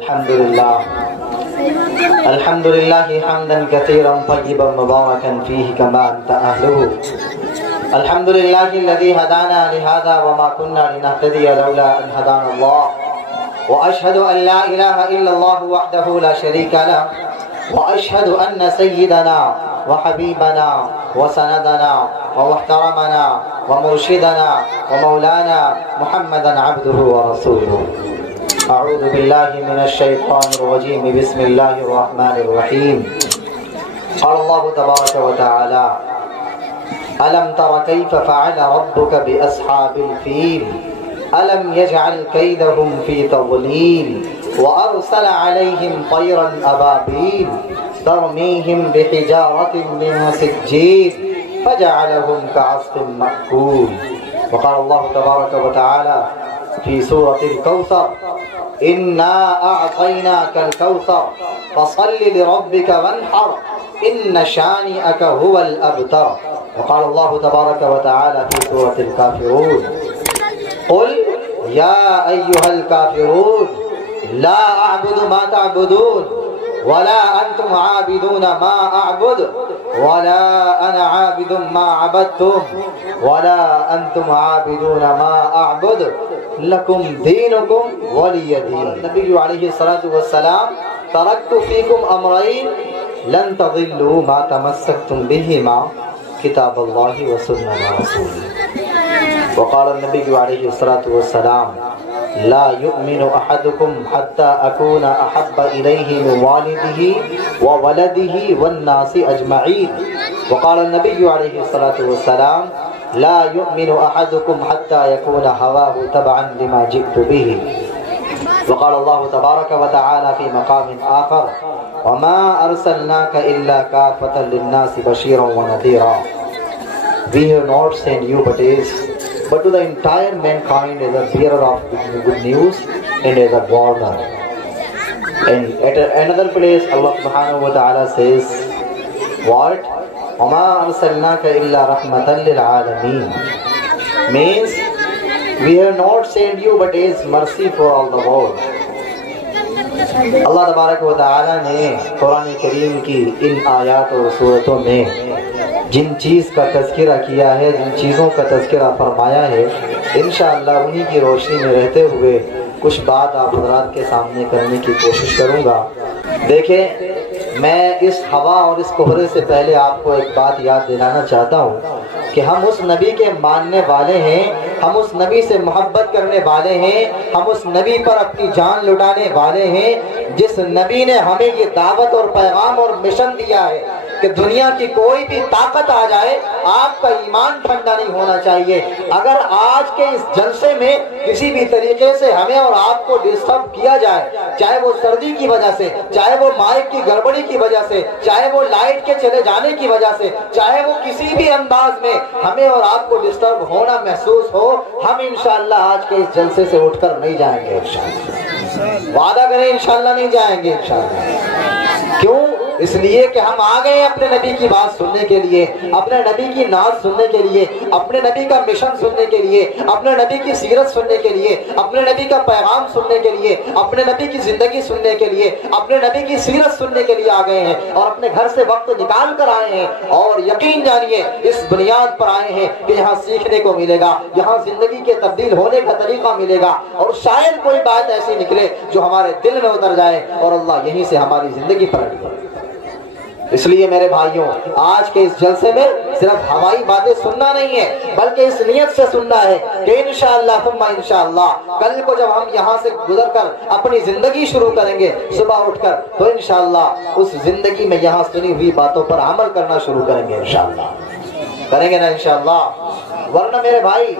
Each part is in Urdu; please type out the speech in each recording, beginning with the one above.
الحمد لله حمدا كثيرا طيبا مباركا فيه كما أنت أهله. الحمد لله الذي هدانا لهذا وما كنا لنهتدي لولا أن هدانا الله. وأشهد أن لا إله إلا الله وحده لا شريك له. وأشهد أن سيدنا وحبيبنا وسندنا ومحترمنا ومرشدنا ومولانا محمدا عبده ورسوله. أعوذ بالله من الشيطان الرجيم. بسم الله الرحمن الرحيم. قال الله تبارك وتعالى: ألم تر كيف فعل ربك بأصحاب الفيل ألم يجعل كيدهم في تضليل وأرسل عليهم طيرا أبابيل ترميهم بحجارة من سجيل فجعلهم كعصف مأكول. وقال الله تبارك وتعالى في سورة الكوثر: إنا أعطيناك الكوثر فصل لربك وانحر إن شانئك هو الأبتر. وقال الله تبارك وتعالى في سورة الكافرون: قل يا أيها الكافرون لا أعبد ما تعبدون ولا أنتم عابدون ما أعبد ولا أنا عابد ما عبدتم ولا أنتم عابدون ما أعبد لكم دينكم ولي دين. نبی علیہ الصلاۃ والسلام: ترکت فیکم امرین لن تضلوا ما تمسکتم بہما کتاب اللہ وسنت رسولہ. وقال النبی علیہ الصلاۃ والسلام: لا يؤمن احدكم حتى اكون احب اليه من والده وولده والناس اجمعين. وقال النبي عليه الصلاة والسلام: لا يؤمن احدكم حتى يكون هواه تبعا لما جئت به. وقال الله تبارك وتعالى في مقام آخر: وما ارسلناك الا كافة للناس بشيرا ونذيرا. We have not sent you but to the entire mankind as a bearer of good news and as a warner. And at another place Allah subhanahu wa ta'ala says, what? وَمَا أَرْسَلْنَاكَ إِلَّا رَحْمَةً لِلْعَالَمِينَ. Means we have not sent you but as mercy for all the world. اللہ تبارک و تعالی نے قرآن کریم کی ان آیات اور سورتوں میں جن چیز کا تذکرہ کیا ہے، جن چیزوں کا تذکرہ فرمایا ہے، انشاءاللہ انہی کی روشنی میں رہتے ہوئے کچھ بات آپ حضرات کے سامنے کرنے کی کوشش کروں گا. دیکھیں، میں اس ہوا اور اس کوہرے سے پہلے آپ کو ایک بات یاد دلانا چاہتا ہوں کہ ہم اس نبی کے ماننے والے ہیں، ہم اس نبی سے محبت کرنے والے ہیں، ہم اس نبی پر اپنی جان لٹانے والے ہیں جس نبی نے ہمیں یہ دعوت اور پیغام اور مشن دیا ہے کہ دنیا کی کوئی بھی طاقت آ جائے آپ کا ایمان ٹھنڈا نہیں ہونا چاہیے. اگر آج کے اس جلسے میں کسی بھی طریقے سے ہمیں اور آپ کو ڈسٹرب کیا جائے، چاہے وہ سردی کی وجہ سے، چاہے وہ مائک کی گڑبڑی کی وجہ سے، چاہے وہ لائٹ کے چلے جانے کی وجہ سے، چاہے وہ کسی بھی انداز میں ہمیں اور آپ کو ڈسٹرب ہونا محسوس ہو، ہم انشاءاللہ آج کے اس جلسے سے اٹھ کر نہیں جائیں گے. انشاءاللہ وعدہ کریں، انشاءاللہ نہیں جائیں گے انشاءاللہ. کیوں؟ اس لیے کہ ہم آ گئے اپنے نبی کی بات سننے کے لیے، اپنے نبی کی ناز سننے کے لیے، اپنے نبی کا مشن سننے کے لیے، اپنے نبی کی سیرت سننے کے لیے، اپنے نبی کا پیغام سننے کے لیے، اپنے نبی کی زندگی سننے کے لیے، اپنے نبی کی سیرت سننے کے لیے آ گئے ہیں اور اپنے گھر سے وقت نکال کر آئے ہیں. اور یقین جانیے اس بنیاد پر آئے ہیں کہ یہاں سیکھنے کو ملے گا، یہاں زندگی کے تبدیل ہونے کا طریقہ ملے گا اور شاید کوئی بات ایسی نکلے جو ہمارے دل میں اتر جائے اور اللہ یہیں سے ہماری زندگی پلٹ دے. اس لیے میرے بھائیوں، آج کے اس جلسے میں صرف ہوائی باتیں سننا نہیں ہے بلکہ اس نیت سے سننا ہے کہ انشاءاللہ ثم انشاءاللہ کل کو جب ہم یہاں سے گزر کر اپنی زندگی شروع کریں گے صبح اٹھ کر، تو انشاءاللہ اس زندگی میں یہاں سنی ہوئی باتوں پر عمل کرنا شروع کریں گے. انشاءاللہ کریں گے نا انشاءاللہ. ورنہ میرے بھائی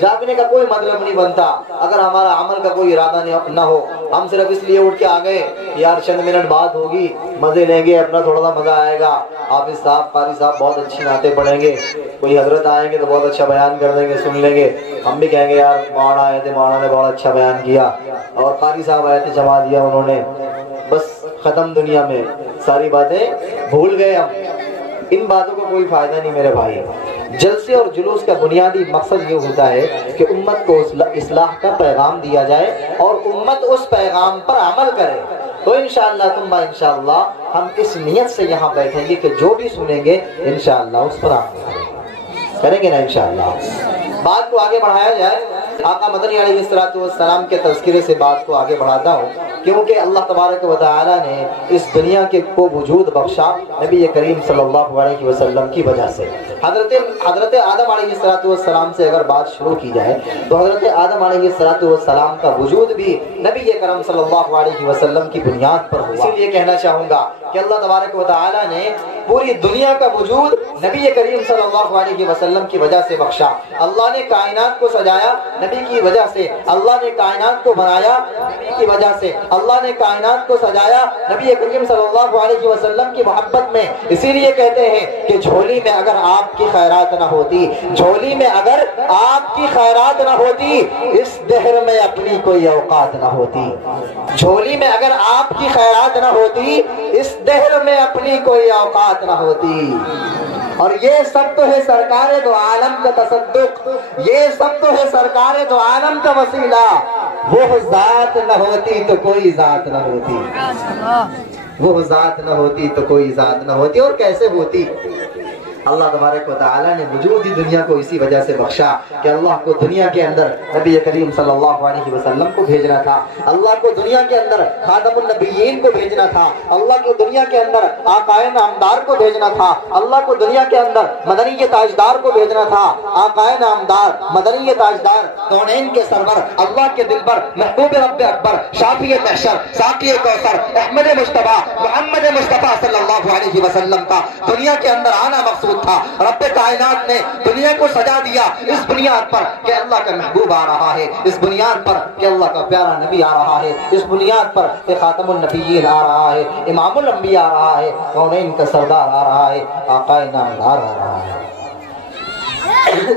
جاگنے کا کوئی مطلب نہیں بنتا اگر ہمارا عمل کا کوئی ارادہ نہ ہو. ہم صرف اس لیے اٹھ کے آ گئے یار چند منٹ بات ہوگی، مزے لیں گے، اپنا تھوڑا سا مزہ آئے گا، حافظ صاحب قاری صاحب بہت اچھی نعتیں پڑھیں گے، کوئی حضرت آئیں گے تو بہت اچھا بیان کر دیں گے، سن لیں گے، ہم بھی کہیں گے یار مولانا آئے تھے، مولانا نے بہت اچھا بیان کیا، اور قاری صاحب آئے تھے جما دیا انہوں نے، بس ختم دنیا میں ساری باتیں بھول گئے ہم. ان باتوں کا کوئی فائدہ نہیں میرے بھائی. جلسے اور جلوس کا بنیادی مقصد یہ ہوتا ہے کہ امت کو اصلاح کا پیغام دیا جائے اور امت اس پیغام پر عمل کرے. تو انشاءاللہ ثم انشاءاللہ ہم اس نیت سے یہاں بیٹھیں گے کہ جو بھی سنیں گے انشاءاللہ اس پر عمل کریں گے نا انشاءاللہ. بات کو آگے بڑھایا جائے. آقا مدنی علیہ السلام کے تذکرے سے بات کو آگے بڑھاتا ہوں کیونکہ اللہ تبارک و تعالی نے اس دنیا کے کو وجود بخشا نبی کریم صلی اللہ علیہ وسلم کی وجہ سے. حضرت آدم علیہ السلام سے اگر بات شروع کی جائے تو حضرت آدم علیہ السلام کا وجود بھی نبی کریم صلی اللہ علیہ وسلم کی بنیاد پر ہوا. اسی لیے کہنا چاہوں گا کہ اللہ تبارک و تعالی نے پوری دنیا کا وجود نبی کریم صلی اللہ علیہ وسلم کی وجہ سے بخشا. اللہ نے کائنات کو سجایا نبی کی وجہ سے. اللہ نے کائنات کو بنایا نبی کی وجہ سے. اللہ نے کائنات کو سجایا نبی کریم صلی اللہ علیہ وسلم کی محبت میں. اسی لیے کہتے ہیں کہ جھولی میں اگر آپ کی خیرات نہ ہوتی، جھولی میں اگر آپ کی خیرات نہ ہوتی، اس دہر میں اپنی کوئی اوقات نہ ہوتی. جھولی میں اگر آپ کی خیرات نہ ہوتی، اس دہر میں اپنی کوئی اوقات نہ ہوتی. اور یہ سب تو ہے سرکار دو عالم کا تصدق، یہ سب تو ہے سرکار دو عالم کا وسیلہ. وہ ذات نہ ہوتی تو کوئی ذات نہ ہوتی، وہ ذات نہ ہوتی تو کوئی ذات نہ ہوتی. اور کیسے ہوتی؟ اللہ تبارک و تعالی نے وجود ہی دنیا کو اسی وجہ سے بخشا کہ اللہ کو دنیا کے اندر نبی کریم صلی اللہ علیہ وسلم کو بھیجنا تھا. اللہ کو دنیا کے اندر خاتم النبیین کو بھیجنا تھا. اللہ کو دنیا کے اندر آقائے نامدار کو بھیجنا تھا. اللہ کو دنیا کے اندر مدنی تاجدار کو بھیجنا تھا. آقائے نامدار مدنی تاجدار کونین کے سرور، اللہ کے دلبر، محبوب رب اکبر، شافی محشر، ساقی کوثر، احمد مصطفیٰ، محمد مصطفیٰ صلی اللہ علیہ وسلم کا دنیا کے اندر آنا مقصود تھا. رب کائنات نے دنیا کو سجا دیا اس بنیاد پر کہ اللہ کا محبوب آ رہا ہے، اس بنیاد پر کہ اللہ کا پیارا نبی آ رہا ہے، اس بنیاد پر کہ خاتم النبیین آ رہا ہے، امام الانبیاء آ رہا ہے، کونین کا سردار آ رہا ہے، آقائے نامدار آ رہا ہے.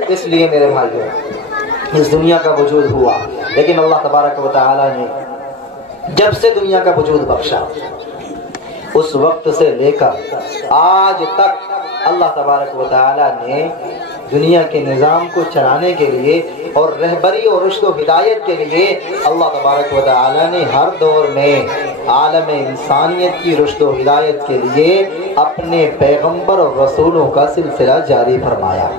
اس لیے میرے بھائیو اس دنیا کا وجود ہوا، لیکن اللہ تبارک و تعالی نے جب سے دنیا کا وجود بخشا اس وقت سے لے کر آج تک اللہ تبارک و تعالی نے دنیا کے نظام کو چلانے کے لیے اور رہبری اور رشد و ہدایت کے لیے اللہ تبارک و تعالی نے ہر دور میں عالم انسانیت کی رشد و ہدایت کے لیے اپنے پیغمبر اور رسولوں کا سلسلہ جاری فرمایا.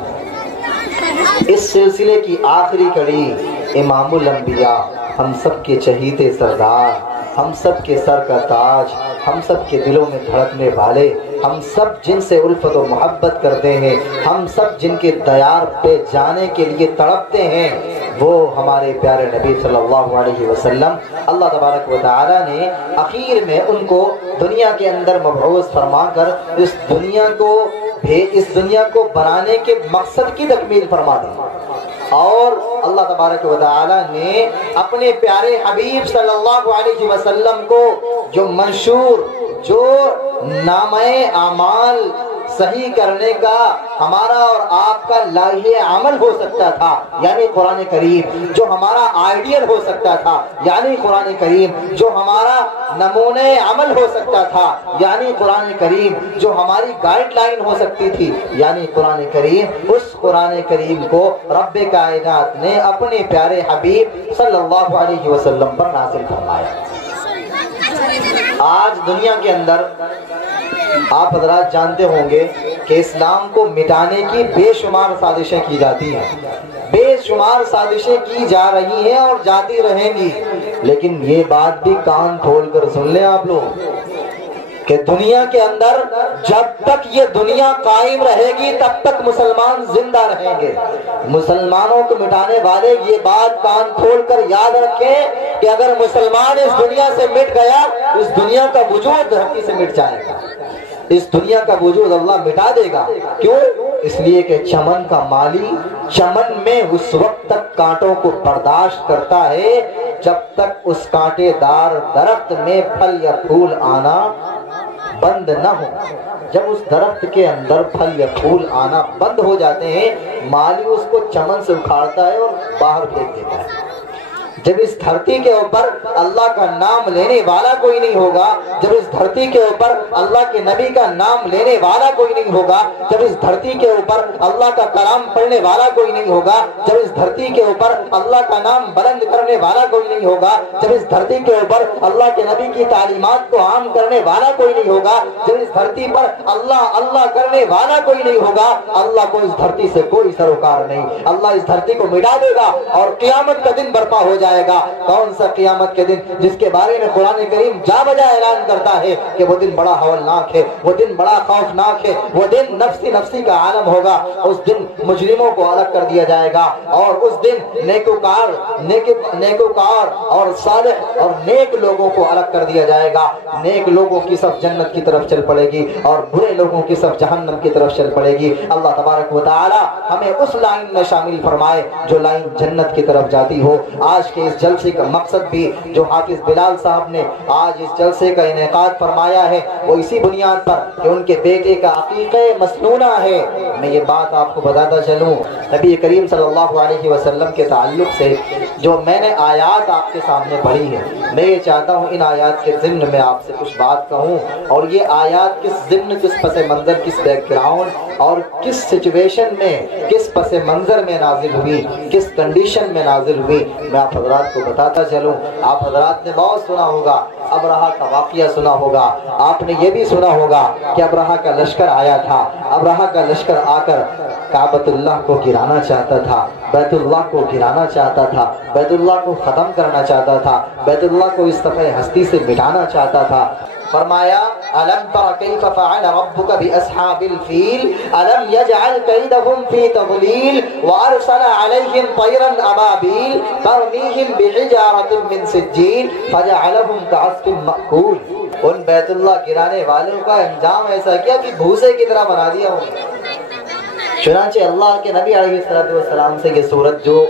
اس سلسلے کی آخری کڑی امام الانبیاء، ہم سب کے چہیتے سردار، ہم سب کے سر کا تاج، ہم سب کے دلوں میں دھڑکنے والے، ہم سب جن سے الفت و محبت کرتے ہیں، ہم سب جن کے دیار پہ جانے کے لیے تڑپتے ہیں، وہ ہمارے پیارے نبی صلی اللہ علیہ وسلم. اللہ تبارک و تعالی نے اخیر میں ان کو دنیا کے اندر مبعوث فرما کر اس دنیا کو بنانے کے مقصد کی تکمیل فرما دی. اور اللہ تبارک و تعالی نے اپنے پیارے حبیب صلی اللہ علیہ وسلم کو جو منشور، جو نامہ اعمال صحیح کرنے کا ہمارا اور آپ کا لائحہ عمل ہو سکتا تھا یعنی قرآن کریم، جو ہمارا آئیڈیل ہو سکتا تھا یعنی قرآن کریم، جو ہمارا نمونہ عمل ہو سکتا تھا یعنی قرآن کریم، جو ہماری گائیڈ لائن ہو سکتی تھی یعنی قرآن کریم، اس قرآن کریم کو رب کائنات نے اپنے پیارے حبیب صلی اللہ علیہ وسلم پر نازل فرمایا. آج دنیا کے اندر آپ حضرات جانتے ہوں گے کہ اسلام کو مٹانے کی بے شمار سازشیں کی جاتی ہیں، بے شمار سازشیں کی جا رہی ہیں اور جاتی رہیں گی. لیکن یہ بات بھی کان کھول کر سن لیں آپ لوگ کہ دنیا کے اندر جب تک یہ دنیا قائم رہے گی تب تک مسلمان زندہ رہیں گے. مسلمانوں کو مٹانے والے یہ بات کان کھول کر یاد رکھیں کہ اگر مسلمان اس دنیا سے مٹ گیا، اس دنیا کا وجود دھرتی سے مٹ جائے گا، اس دنیا کا وجود اللہ مٹا دے گا. کیوں؟ اس لیے کہ چمن کا مالی چمن میں اس وقت تک کانٹوں کو برداشت کرتا ہے جب تک اس کانٹے دار درخت میں پھل یا پھول آنا بند نہ ہو. جب اس درخت کے اندر پھل یا پھول آنا بند ہو جاتے ہیں، مالی اس کو چمن سے اکھاڑتا ہے اور باہر پھینک دیتا ہے. جب اس دھرتی کے اوپر اللہ کا نام لینے والا کوئی نہیں ہوگا، جب اس دھرتی کے اوپر اللہ کے نبی کا نام لینے والا کوئی نہیں ہوگا، جب اس دھرتی کے اوپر اللہ کا کلام پڑھنے والا کوئی نہیں ہوگا، جب اس دھرتی کے اوپر اللہ کا نام بلند کرنے والا کوئی نہیں ہوگا، جب اس دھرتی کے اوپر اللہ کے نبی کی تعلیمات کو عام کرنے والا کوئی نہیں ہوگا، جب اس دھرتی پر اللہ اللہ کرنے والا کوئی نہیں ہوگا، اللہ کو اس دھرتی سے کوئی سروکار نہیں۔ اللہ اس دھرتی کو مٹا دے گا اور قیامت کا دن برپا ہو جائے گا۔ کون سا قیامت کے دن؟ جس کے بارے میں قرآن کریم جا بجا اعلان کرتا ہے کہ وہ دن بڑا ہولناک ہے، وہ دن بڑا خوفناک ہے، وہ دن نفسی نفسی کا عالم ہوگا۔ اس دن مجرموں کو الگ کر دیا جائے گا اور اس دن نیکوکار اور صالح اور نیک لوگوں کو الگ کر دیا جائے گا۔ نیک لوگوں کی صف جنت کی طرف چل پڑے گی اور برے لوگوں کی صف جہنم کی طرف چل پڑے گی۔ اللہ تبارک و تعالی ہمیں اس لائن میں شامل فرمائے جو لائن جنت کی طرف جاتی ہو۔ آج کے اس جلسے کا مقصد بھی جو حافظ بلال صاحب نے آج اس جلسے کا انعقاد فرمایا ہے وہ اسی بنیاد پر کہ ان کے بیٹے کا عقیقہ مسنونہ ہے۔ میں یہ بات آپ کو بتاتا چلوں، نبی کریم صلی اللہ علیہ وسلم کے تعلق سے جو میں نے آیات آپ کے سامنے پڑھی ہے، میں یہ چاہتا ہوں ان آیات کے ضمن میں آپ سے کچھ بات کہوں، اور یہ آیات کس ضمن، کس پس منظر، کس بیک گراؤنڈ اور کس سچویشن میں، کس پس منظر میں نازل ہوئی، کس کنڈیشن میں نازل ہوئی، میں آپ حضرات کو بتاتا چلوں۔ آپ حضرات نے بہت سنا ہوگا، ابرہہ کا واقعہ سنا ہوگا، آپ نے یہ بھی سنا ہوگا کہ ابرہہ کا لشکر آیا تھا۔ ابرہہ کا لشکر آ کر کعبۃ اللہ کو گرانا چاہتا تھا، بیت اللہ کو گرانا چاہتا تھا، بیت اللہ کو ختم کرنا چاہتا تھا، بیت اللہ کو اس صفحہ ہستی سے مٹانا چاہتا تھا۔ فرمایا الم تر کیف فعل ربک باصحاب الفیل الم یجعل کیدہم فی تضلیل وارسل علیہم طیرا ابابیل ترمیہم بحجارۃ من سجیل فجعلہم کعصف مأکول۔ ان بیت اللہ گرانے والوں کا انجام ایسا کیا کہ بھوسے کی طرح بنا دیا انہیں۔ چنانچہ اللہ کے نبی علیہ السلام سے یہ صورت، جو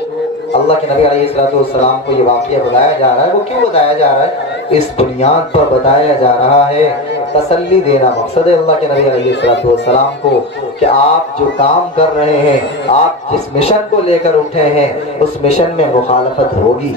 اللہ کے نبی علیہ السلام کو یہ واقعہ بتایا جا رہا ہے، وہ کیوں بتایا جا رہا ہے؟ اس بنیاد پر بتایا جا رہا ہے، تسلی دینا مقصد ہے اللہ کے نبی علیہ السلام کو کہ آپ جو کام کر رہے ہیں، آپ جس مشن کو لے کر اٹھے ہیں، اس مشن میں مخالفت ہوگی،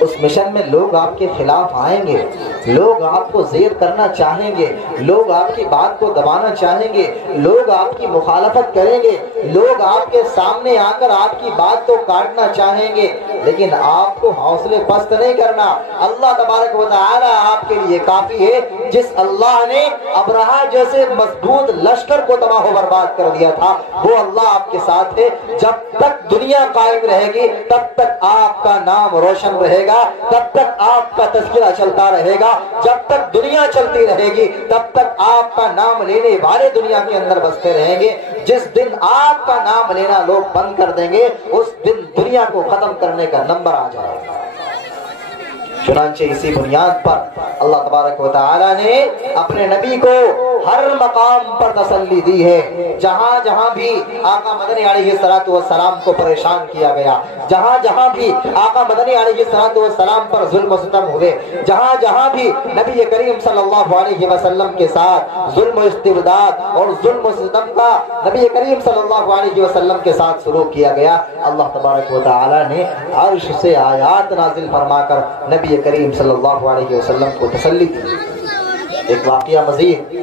اس مشن میں لوگ آپ کے خلاف آئیں گے، لوگ آپ کو زیر کرنا چاہیں گے، لوگ آپ کی بات کو دبانا چاہیں گے، لوگ آپ کی مخالفت کریں گے، لوگ آپ کے سامنے آ کر آپ کی بات کو کاٹنا چاہیں گے، لیکن آپ کو حوصلے پست نہیں کرنا۔ اللہ تبارک و تعالی آپ کے لیے کافی ہے۔ جس اللہ نے ابرہہ جیسے مضبوط لشکر کو تباہ و برباد کر دیا تھا، وہ اللہ آپ کے ساتھ ہے۔ جب تک دنیا قائم رہے گی تب تک آپ کا نام روشن رہے گا، تب تک آپ کا تذکرہ چلتا رہے گا، جب تک دنیا چلتی رہے گی تب تک آپ کا نام لینے والے دنیا کے اندر بستے رہیں گے۔ جس دن آپ کا نام لینا لوگ بند کر دیں گے، اس دن دنیا کو ختم کرنے کا نمبر آ جائے گا۔ چنانچہ اسی بنیاد پر اللہ تبارک و تعالی نے اپنے نبی کو ہر مقام پر تسلی دی ہے۔ جہاں جہاں بھی آقا مدنی علیہ السلام کو پریشان کیا گیا، جہاں جہاں بھی آقا مدنی علیہ السلام پر ظلم و ستم ہوئے، جہاں جہاں بھی نبی کریم صلی اللہ علیہ وسلم کے ساتھ ظلم و استبداد اور ظلم و ستم کا نبی کریم صلی اللہ علیہ وسلم کے ساتھ سلوک کیا گیا، اللہ تبارک و تعالی نے عرش سے آیات نازل فرما کر نبی کریم صلی اللہ علیہ وسلم کو تسلی دی۔ ایک واقعہ مزید،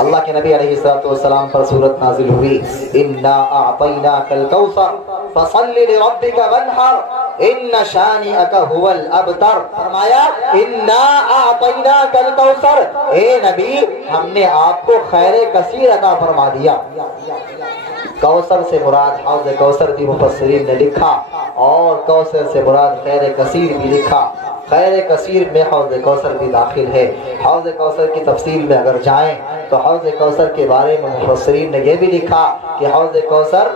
اللہ کے نبی علیہ السلام پر سورت نازل ہوئی، انا اعطیناک الکوثر فصل لربک وانحر ان شانئک هو الابتر۔ فرمایا انا اعطیناک الکوثر، اے نبی ہم نے آپ کو خیر کثیر عطا فرما دیا۔ کوثر سے مراد حوض کوثر بھی مفسرین نے لکھا، اور کوثر سے مراد خیر کثیر بھی لکھا۔ خیر کثیر میں حوض کوثر بھی داخل ہے۔ حوض کوثر کی تفصیل میں اگر جائیں تو حوض کوثر کے بارے میں مفسرین نے یہ بھی لکھا کہ حوض کوثر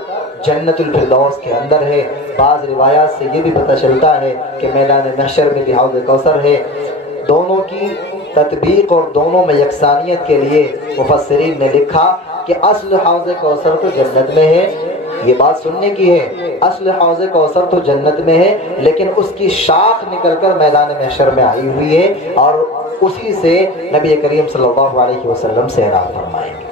جنت الفردوس کے اندر ہے۔ بعض روایات سے یہ بھی پتہ چلتا ہے کہ میدان محشر میں بھی حوض کوثر ہے۔ دونوں کی تطبیق اور دونوں میں یکسانیت کے لیے مفسرین نے لکھا کہ اصل حوض کوثر تو جنت میں ہے، یہ بات سننے کی ہے، اصل حوض کوثر تو جنت میں ہے، لیکن اس کی شاخ نکل کر میدان محشر میں آئی ہوئی ہے، اور اسی سے نبی کریم صلی اللہ علیہ وسلم سے اعلان فرمائیں گے۔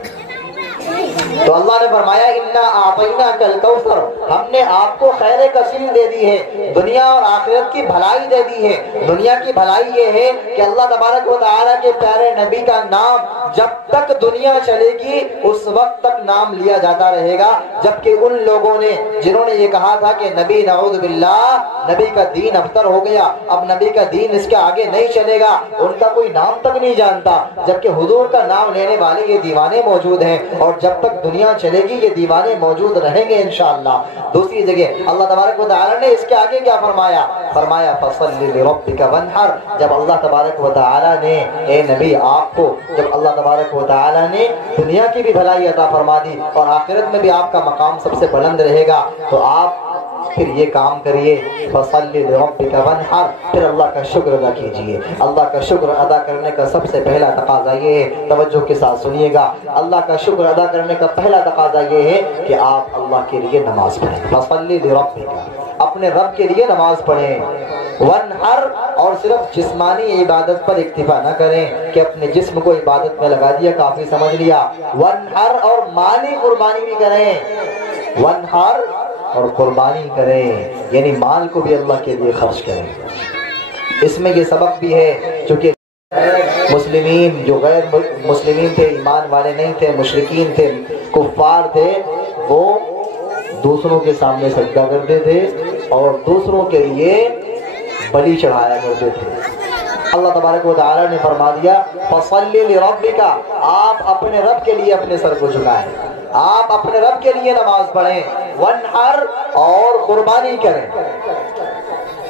تو اللہ نے فرمایا انا اعطیناک الکوثر، ہم نے آپ کو خیر کثیر دے دی ہے، دنیا اور آخرت کی بھلائی دے دی ہے۔ دنیا کی بھلائی یہ ہے کہ اللہ تبارک و تعالیٰ کے پیارے نبی کا نام جب تک دنیا چلے گی اس وقت تک نام لیا جاتا رہے گا، جبکہ ان لوگوں نے جنہوں نے یہ کہا تھا کہ نبی نعوذ باللہ نبی کا دین ابتر ہو گیا، اب نبی کا دین اس کے آگے نہیں چلے گا، ان کا کوئی نام تک نہیں جانتا، جبکہ حضور کا نام لینے والے یہ دیوانے موجود ہیں، اور جب تک دنیا چلے گی یہ دیوانے موجود رہیں گے انشاءاللہ۔ دوسری جگہ اللہ تبارک و تعالی نے اس کے آگے کیا فرمایا؟ فرمایا فصلی لربک وانحر۔ جب اللہ تبارک و تعالی نے اے نبی آپ کو، جب اللہ تبارک و تعالی نے دنیا کی بھی بھلائی عطا فرما دی اور آخرت میں بھی آپ کا مقام سب سے بلند رہے گا، تو آپ پھر یہ کام کریے فصلی لربک وانحر، پھر اللہ کا شکر ادا کیجیے۔ اللہ کا شکر ادا کرنے کا سب سے پہلا تقاضا یہ ہے، توجہ کے ساتھ سنیے گا، اللہ کا شکر ادا کرنے کا پہلا تقاضا یہ ہے کہ آپ اللہ کے لیے نماز پڑھیں۔ فصلی لربک، اپنے رب کے لیے نماز پڑھیں۔ وانحر، اور صرف جسمانی عبادت پر اکتفا نہ کریں کہ اپنے جسم کو عبادت میں لگا دیا کافی سمجھ لیا، وانحر، اور مالی قربانی بھی کریں۔ وانحر، اور قربانی کریں، یعنی مال کو بھی اللہ کے لیے خرچ کریں۔ اس میں یہ سبق بھی ہے چونکہ مسلمین جو غیر مسلمین تھے، ایمان والے نہیں تھے، مشرکین تھے، کفار تھے، وہ دوسروں کے سامنے سجدہ کرتے تھے اور دوسروں کے لیے بلی چڑھایا کرتے تھے۔ اللہ تبارک و تعالی نے فرما دیا فصلی لربک، آپ اپنے رب کے لیے اپنے سر کو جھکائیں، آپ اپنے رب کے لیے نماز پڑھیں، وانحر، اور قربانی کریں۔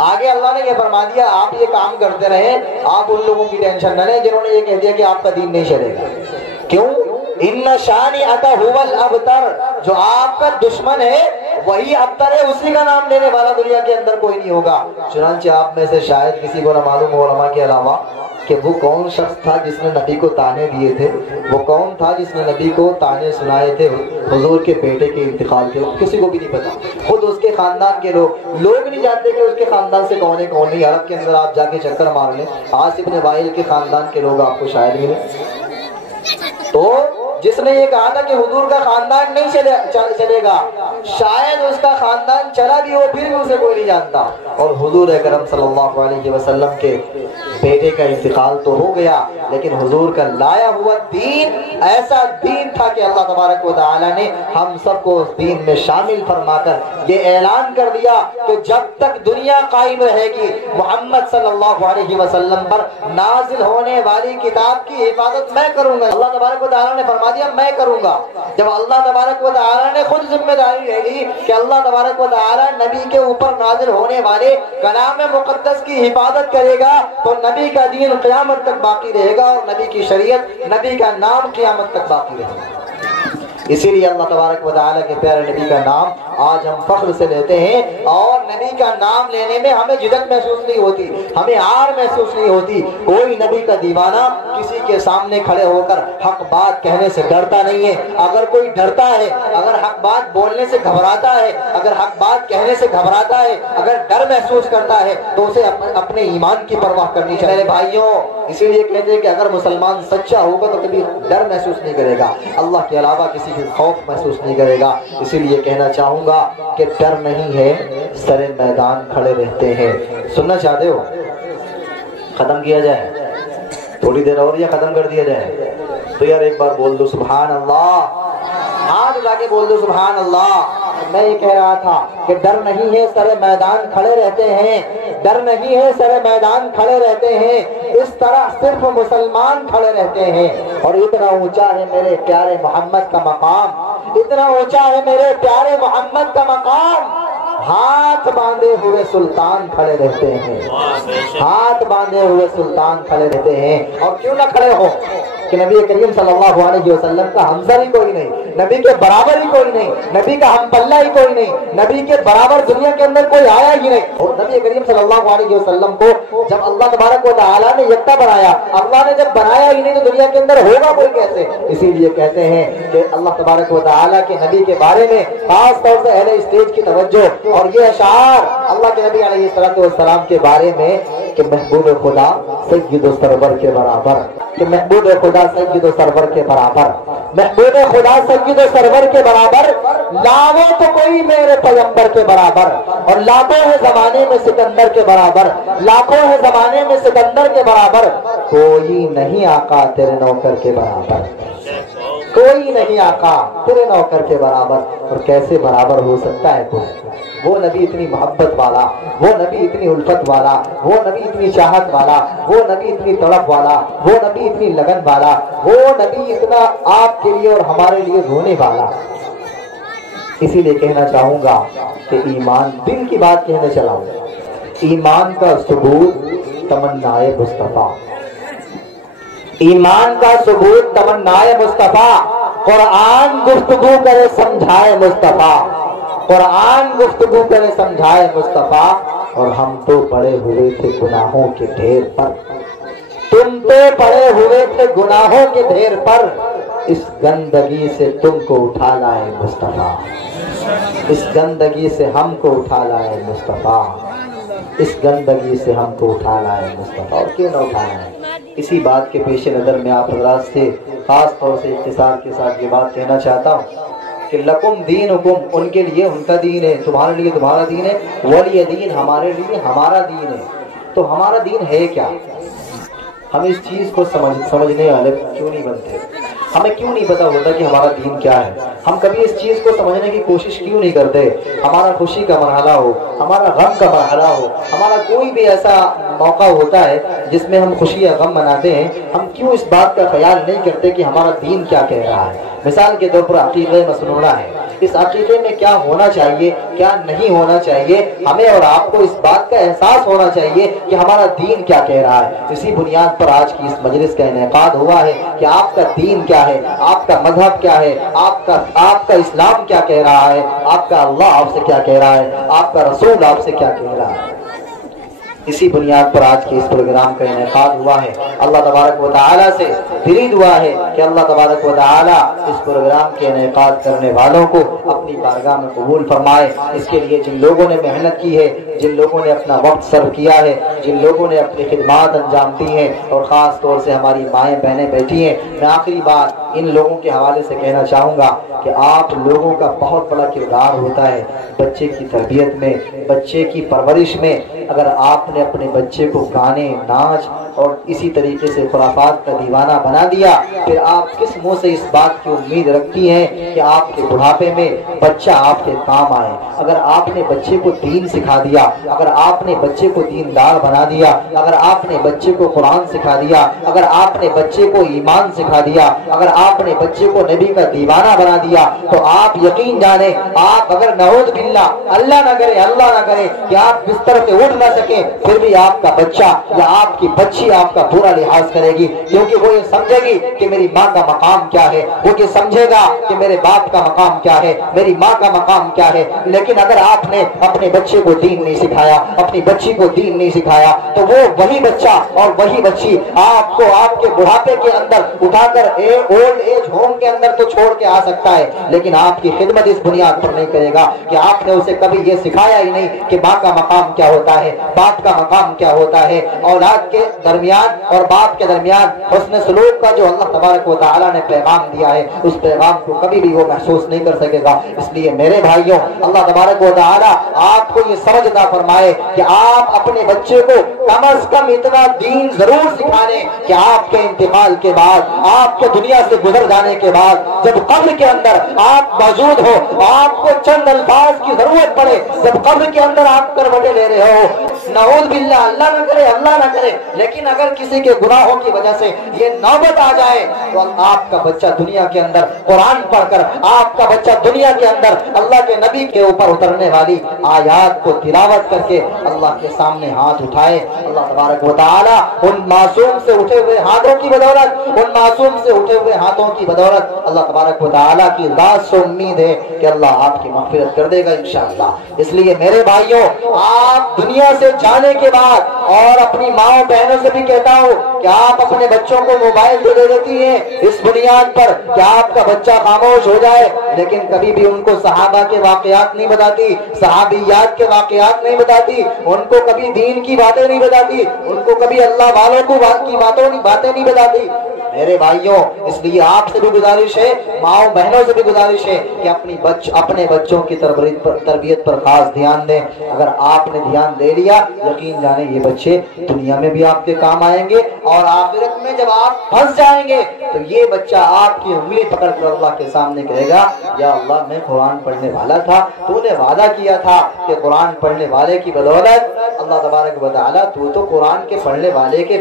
آگے اللہ نے یہ فرما دیا آپ یہ کام کرتے رہیں، آپ ان لوگوں کی ٹینشن نہ لیں جنہوں نے یہ کہہ دیا کہ آپ کا دین نہیں چلے گا۔ کیوں؟ ان شانئک ھو الابتر، جو آپ کا دشمن ہے وہی ابتر ہے، اسی کا نام لینے والا دنیا کے اندر کوئی نہیں ہوگا۔ چنانچہ آپ میں سے شاید کسی کو نہ معلوم ہو علماء کے علاوہ کہ وہ کون شخص تھا جس نے نبی کو تانے دیے تھے، وہ کون تھا جس نے نبی کو تانے سنائے تھے حضور کے بیٹے کے انتقال کے، کسی کو بھی نہیں پتا، خود اس کے خاندان کے لوگ نہیں جانتے کہ اس کے خاندان سے کون ہے کون نہیں۔ عرب کے اندر آپ جا کے چکر مار لیں، عاص بن وائل کے خاندان کے لوگ آپ کو شاید ملے۔ تو جس نے یہ کہا تھا کہ حضور کا خاندان نہیں چلے گا، شاید اس کا خاندان چلا بھی ہو پھر بھی اسے کوئی نہیں جانتا۔ اور حضور اکرم صلی اللہ علیہ وسلم کے بیٹے کا انتقال تو ہو گیا، لیکن حضور کا لایا ہوا دین ایسا دین تھا کہ اللہ تبارک و تعالی نے ہم سب کو اس دین میں شامل فرما کر یہ اعلان کر دیا کہ جب تک دنیا قائم رہے گی محمد صلی اللہ علیہ وسلم پر نازل ہونے والی کتاب کی حفاظت میں کروں گا۔ اللہ تبارک و تعالی نے فرما دیا میں کروں گا۔ جب اللہ تبارک و تعالی نے خود ذمہ داری لے لی کہ اللہ تبارک و تعالی نبی کے اوپر نازل ہونے والے کلام مقدس کی حفاظت کرے گا، تو نبی کا دین قیامت تک باقی رہے گا اور نبی کی شریعت، نبی کا نام قیامت تک باقی رہے گا۔ اسی لیے اللہ تبارک و تعالیٰ کے پیارے نبی کا نام آج ہم فخر سے لیتے ہیں، اور نبی کا نام لینے میں ہمیں جھجک محسوس نہیں ہوتی، ہمیں عار محسوس نہیں ہوتی۔ کوئی نبی کا دیوانہ کسی کے سامنے کھڑے ہو کر حق بات کہنے سے ڈرتا نہیں ہے۔ اگر کوئی ڈرتا ہے، اگر حق بات بولنے سے گھبراتا ہے، اگر حق بات کہنے سے گھبراتا ہے، اگر ڈر محسوس کرتا ہے، تو اسے اپنے ایمان کی پرواہ کرنی چاہیے۔ میرے بھائیوں، اسی لیے کہتے ہیں کہ اگر مسلمان سچا ہوگا تو کبھی ڈر محسوس نہیں کرے گا، اللہ کے علاوہ کسی کی خوف محسوس نہیں کرے گا۔ اسی لیے کہنا چاہوں گا کہ ڈر نہیں ہے، سر میدان کھڑے رہتے ہیں۔ سننا چاہتے ہو ختم کیا جائے؟ تھوڑی دیر اور یا ختم کر دیا جائے؟ تو یار ایک بار بول دو سبحان اللہ، ہاتھ اٹھا کے بول دو سبحان اللہ۔ میں یہ کہہ رہا تھا کہ ڈر نہیں ہے، سر میدان کھڑے رہتے ہیں، ڈر نہیں ہے، سر میدان کھڑے رہتے ہیں، اس طرح صرف مسلمان کھڑے رہتے ہیں۔ اور اتنا اونچا ہے میرے پیارے محمد کا مقام، اتنا اونچا ہے میرے پیارے محمد کا مقام، ہاتھ باندھے ہوئے سلطان کھڑے رہتے ہیں، ہاتھ باندھے ہوئے سلطان کھڑے رہتے ہیں۔ اور کیوں نہ کھڑے ہو کہ نبی کریم صلی اللہ علیہ وسلم کا ہمسر ہی کوئی نہیں، نبی کے برابر ہی کوئی نہیں، نبی کا ہم پلہ ہی کوئی نہیں، نبی کے برابر دنیا کے اندر کوئی آیا ہی نہیں۔ اور نبی کریم صلی اللہ علیہ وسلم کو جب اللہ تبارک و تعالیٰ نے یکتا بنایا، اللہ نے جب بنایا ہی نہیں تو دنیا کے اندر ہوگا کوئی کیسے؟ اسی لیے کہتے ہیں کہ اللہ تبارک و تعالیٰ کے نبی کے بارے میں خاص طور سے اہل اسٹیج کی توجہ، اور یہ اشعار اللہ کے نبی علیہ السلام کے بارے میں کہ محبوب خدا سید و سرور کے برابر۔ کہ محبوب خدا سید و سرور کے برابر، محبوب خدا سید و سرور کے برابر لاؤ تو کوئی میرے پیغمبر کے برابر، اور لاکھوں ہے زمانے میں سکندر کے برابر، لاکھوں ہے زمانے میں سکندر کے برابر، کوئی نہیں آقا تیرے نوکر کے برابر، کوئی نہیں آقا تیرے نوکر کے برابر۔ اور کیسے برابر ہو سکتا ہے کوئی؟ وہ نبی اتنی محبت والا، وہ نبی اتنی الفت والا، وہ نبی اتنی چاہت والا، وہ نبی اتنی تڑپ والا، وہ نبی اتنی لگن والا، وہ نبی اتنا آپ کے لیے اور ہمارے لیے رونے والا۔ اسی لیے کہنا چاہوں گا کہ ایمان، دل کی بات کہنے چلا ہوں، ایمان کا ثبوت تمنائے مصطفیٰ، ایمان کا ثبوت تمنائے مصطفیٰ، قرآن گفتگو کرے سمجھائے مصطفیٰ، قرآن گفتگو کرے سمجھائے مصطفیٰ، اور ہم تو پڑے ہوئے تھے گناہوں کے ڈھیر پر، تم تو پڑے ہوئے تھے گناہوں کے ڈھیر پر، اس گندگی سے تم کو اٹھا لائے مصطفیٰ، اس گندگی سے ہم کو اٹھا لائے مصطفیٰ، اس گندگی سے ہم کو اٹھا لائے مصطفیٰ۔ اور کیوں نہ اٹھانا ہے؟ اسی بات کے پیش نظر میں آپ حضرات سے خاص طور سے اختصار کے ساتھ یہ بات کہنا چاہتا ہوں کہ لکم دینکم، ان کے لیے ان کا دین ہے، تمہارے لیے تمہارا دین ہے، ولی دین، ہمارے لیے ہمارا دین ہے۔ تو ہمارا دین ہے کیا؟ ہم اس چیز کو سمجھنے والے کیوں نہیں بنتے؟ ہمیں کیوں نہیں پتا ہوتا کہ ہمارا دین کیا ہے؟ ہم کبھی اس چیز کو سمجھنے کی کوشش کیوں نہیں کرتے؟ ہمارا خوشی کا مرحلہ ہو، ہمارا غم کا مرحلہ ہو، ہمارا کوئی بھی ایسا موقع ہوتا ہے جس میں ہم خوشی یا غم مناتے ہیں، ہم کیوں اس بات کا خیال نہیں کرتے کہ ہمارا دین کیا کہہ رہا ہے؟ مثال کے طور پر عقیدہ مسنونہ ہے، اس عقیدے میں کیا ہونا چاہیے، کیا نہیں ہونا چاہیے، ہمیں اور آپ کو اس بات کا احساس ہونا چاہیے کہ ہمارا دین کیا کہہ رہا ہے۔ اسی بنیاد پر آج کی اس مجلس کا انعقاد ہوا ہے کہ آپ کا دین کیا ہے، آپ کا مذہب کیا ہے، آپ کا اسلام کیا کہہ رہا ہے، آپ کا اللہ آپ سے کیا کہہ رہا ہے، آپ کا رسول آپ سے کیا کہہ رہا ہے۔ اسی بنیاد پر آج کے اس پروگرام کا انعقاد ہوا ہے۔ اللہ تبارک و تعالیٰ سے دلی دعا ہے کہ اللہ تبارک و تعالیٰ اس پروگرام کے انعقاد کرنے والوں کو اپنی بارگاہ میں قبول فرمائے۔ اس کے لیے جن لوگوں نے محنت کی ہے، جن لوگوں نے اپنا وقت صرف کیا ہے، جن لوگوں نے اپنی خدمات انجام دی ہیں، اور خاص طور سے ہماری مائیں بہنیں بیٹھی ہیں، میں آخری بات ان لوگوں کے حوالے سے کہنا چاہوں گا کہ آپ لوگوں کا بہت بڑا کردار ہوتا ہے بچے کی تربیت میں، بچے کی پرورش میں۔ اگر آپ نے اپنے بچے کو گانے، ناچ اور اسی طریقے سے خرافات کا دیوانہ بنا دیا، پھر آپ کس منہ سے اس بات کی امید رکھتی ہیں کہ آپ کے بڑھاپے میں بچہ آپ کے کام آئے؟ اگر آپ نے بچے کو دین سکھا دیا، اگر آپ نے بچے کو دیندار بنا دیا، اگر آپ نے بچے کو قرآن سکھا دیا، اگر آپ نے بچے کو ایمان سکھا دیا، اگر آپ نے بچے کو نبی کا دیوانہ بنا دیا، تو آپ یقین جانیں، آپ اگر نعوذ باللہ، اللہ نہ کرے کہ آپ بستر سے اٹھ نہ سکیں، پھر بھی آپ کا بچہ یا آپ کی بچی آپ کا پورا لحاظ کرے گی، کیونکہ وہ یہ سمجھے گی کہ میری ماں کا مقام کیا ہے، وہ یہ سمجھے گا کہ میرے باپ کا مقام کیا ہے، میری ماں کا مقام کیا ہے۔ لیکن اگر آپ نے اپنے بچے کو دین نہیں سکھایا، اپنی بچی کو دین نہیں سکھایا، تو وہ وہی بچہ اور وہی بچی آپ کو آپ کے بڑھاپے کے اندر اٹھا کر اولڈ ایج ہوم کے اندر تو چھوڑ کے آ سکتا ہے، لیکن آپ کی خدمت اس بنیاد پر نہیں کرے گا کہ آپ نے اسے کبھی یہ سکھایا ہی نہیں کہ ماں کا مقام کیا ہوتا ہے، باپ کا مقام کیا ہوتا ہے۔ اولاد کے درمیان اور باپ کے درمیان حسن سلوک کا جو اللہ تبارک و تعالیٰ نے پیغام دیا ہے، اس پیغام کو کبھی بھی وہ محسوس نہیں کر سکے گا۔ اس لیے میرے بھائیوں، اللہ تبارک و تعالیٰ آپ کو یہ سمجھ عطا فرمائے کہ آپ اپنے بچے کو کم از کم اتنا دین ضرور سکھا دیں کہ آپ کے انتقال کے بعد، آپ کو دنیا سے گزر جانے کے بعد، جب قبر کے اندر آپ موجود ہو، آپ کو چند الفاظ کی ضرورت پڑے، جب قبر کے اندر آپ کروٹیں لے رہے ہو، نعوذ باللہ، اللہ نہ کرے، لیکن اگر کسی کے گناہوں کی وجہ سے یہ نوبت آ جائے تو آپ کا بچہ دنیا کے اندر قرآن پڑھ کر، آپ کا بچہ دنیا کے اندر اللہ کے نبی کے اوپر اترنے والی آیات کو تلاوت کر کے اللہ کے سامنے ہاتھ اٹھائے۔ اللہ تبارک و تعالیٰ ان معصوم سے اٹھے ہوئے ہاتھوں کی بدولت، ان معصوم سے اٹھے ہوئے ہاتھوں کی بدولت اللہ تبارک و تعالیٰ کی ذات سے امید ہے کہ اللہ آپ کی مغفرت کر دے گا انشاءاللہ۔ اس لیے میرے بھائیوں، آپ دنیا سے جانے کے بعد، اور اپنی ماں بہنوں سے بھی کہتا ہوں کہ آپ اپنے بچوں کو موبائل دے دیتی ہیں اس بنیاد پر کہ آپ کا بچہ خاموش ہو جائے، لیکن کبھی بھی ان کو صحابہ کے واقعات نہیں بتاتی، صحابیات کے واقعات نہیں بتاتی، ان کو کبھی دین کی باتیں نہیں بتاتی، ان کو کبھی اللہ والوں کی باتیں نہیں بتاتی۔ میرے بھائیوں، اس لیے آپ سے بھی گزارش ہے، ماؤں بہنوں سے بھی گزارش ہے کہ اپنے بچوں کی تربیت پر خاص دھیان دیں۔ اگر آپ نے دھیان دے لیا، یقین جانیں یہ بچے دنیا میں بھی آپ کے کام آئیں گے، اور آخرت میں جب آپ پھنس جائیں گے تو یہ بچہ آپ کی انگلی پکڑ کر اللہ کے سامنے کہے گا، یا اللہ میں قرآن پڑھنے والا تھا، تو نے وعدہ کیا تھا کہ قرآن پڑھنے والے کی بدولت اللہ تبارک و تعالیٰ تو قرآن کے پڑھنے والے کے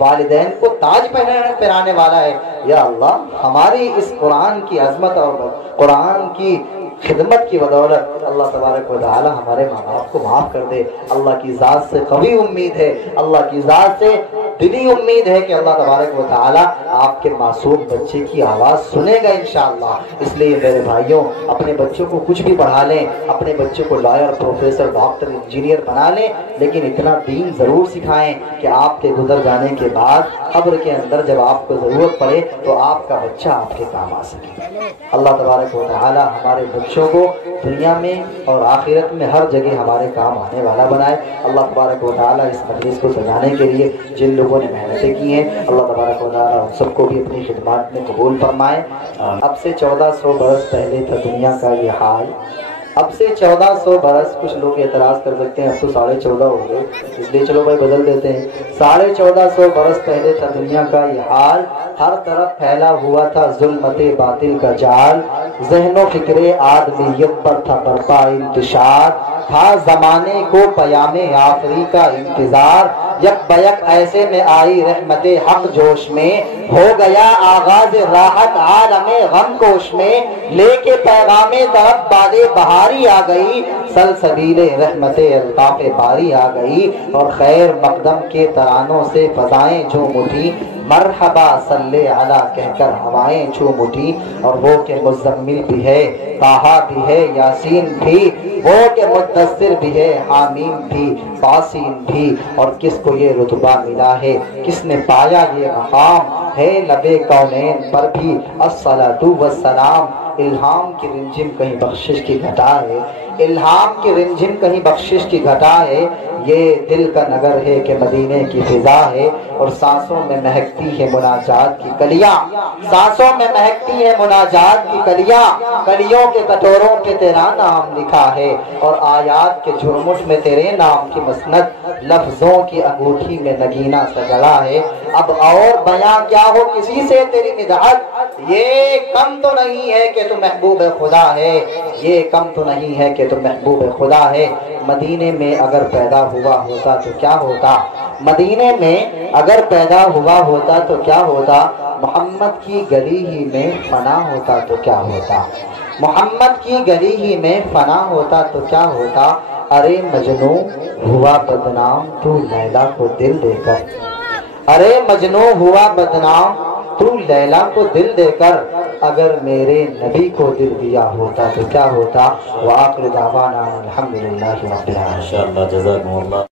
والدین کو تاج پہنانے والا ہے، یا اللہ ہماری اس قرآن کی عظمت اور قرآن کی خدمت کی بدولت اللہ تبارک و تعالی ہمارے ماں باپ کو معاف کر دے۔ اللہ کی ذات سے قوی امید ہے، اللہ کی ذات سے دلی امید ہے کہ اللہ تبارک و تعالی آپ کے معصوم بچے کی آواز سنے گا انشاءاللہ۔ اس لیے میرے بھائیوں، اپنے بچوں کو کچھ بھی پڑھا لیں، اپنے بچوں کو لائر، پروفیسر، ڈاکٹر، انجینئر بنا لیں، لیکن اتنا دین ضرور سکھائیں کہ آپ کے گزر جانے کے بعد قبر کے اندر جب آپ کو ضرورت پڑے تو آپ کا بچہ آپ کے کام آ سکے۔ اللہ تبارک و تعالی ہمارے بچوں کو دنیا میں اور آخرت میں ہر جگہ ہمارے کام آنے والا بنائے۔ اللہ تبارک و تعالی اس مجلس کو سجانے کے لیے جن لوگوں نے محنتیں کی ہیں، اللہ تبارک و تعالی ہم سب کو بھی اپنی خدمات میں قبول فرمائے۔ اب سے 1400 برس پہلے تھا دنیا کا یہ حال، اب سے 1400 برس، کچھ لوگ اعتراض کر سکتے ہیں اب تو 14.5 ہو گئے، اس لیے چلو بھائی بدل دیتے ہیں، 1450 برس پہلے تھا دنیا کا یہ حال، ہر طرف پھیلا ہوا تھا ظلمت باطل کا جال، ذہن و فکر آدمیت پر تھا برپا انتشار، تھا زمانے کو پیام آخری کا انتظار، یک بیک ایسے میں آئی رحمت حق جوش میں، ہو گیا آغاز راحت عالم غم کوش میں، لے کے پیغام طرف باد بہاری آ گئی، سلسبیل رحمت الطاف باری آ گئی، اور خیر مقدم کے ترانوں سے فضائیں جھوم اٹھی، مرحبا صلی علی کہہ کر ہوائیں جھوم اٹھی، اور وہ کہ مزمل بھی ہے، طٰہٰ بھی ہے، یاسین بھی، وہ کہ مدثر بھی ہے، حامیم بھی، طاسین بھی، اور کس کو یہ رتبہ ملا ہے، کس نے پایا یہ مقام ہے، لبے کونین پر بھی الصلاۃ والسلام، الہام کی رنجم کہیں بخشش کی گھٹا ہے، الہام کی رنجم کہیں بخشش کی گھٹا ہے، یہ دل کا نگر ہے کہ مدینے کی فضا ہے، اور سانسوں میں مہکتی ہے مناجات کی کلیاں، سانسوں میں مہکتی ہے مناجات کی کلیاں، کلیوں کے کٹوروں پہ تیرا نام لکھا ہے، اور آیات کے جھرمٹ میں تیرے نام کی مسند، لفظوں کی انگوٹھی میں نگینہ سجڑا ہے، اب اور بیاں کیا ہو کسی سے تیری مدحت، یہ کم تو نہیں ہے کہ تو محبوب خدا ہے، یہ کم تو نہیں ہے کہ تو محبوب خدا ہے، مدینے میں اگر پیدا ہوا ہوتا تو کیا ہوتا، مدینے میں اگر پیدا ہوا ہوتا تو کیا ہوتا، محمد کی گلی ہی میں فنا ہوتا تو کیا ہوتا، محمد کی گلی ہی میں فنا ہوتا تو کیا ہوتا، ارے مجنو ہوا بدنام تو لیلا کو دل دے کر، ارے مجنو ہوا بدنام تو لیلا کو دل دے کر، اگر میرے نبی کو دل دیا ہوتا تو کیا ہوتا۔ وآخر دعوانا الحمدللہ رب العالمین۔ ماشاءاللہ، جزاکم اللہ۔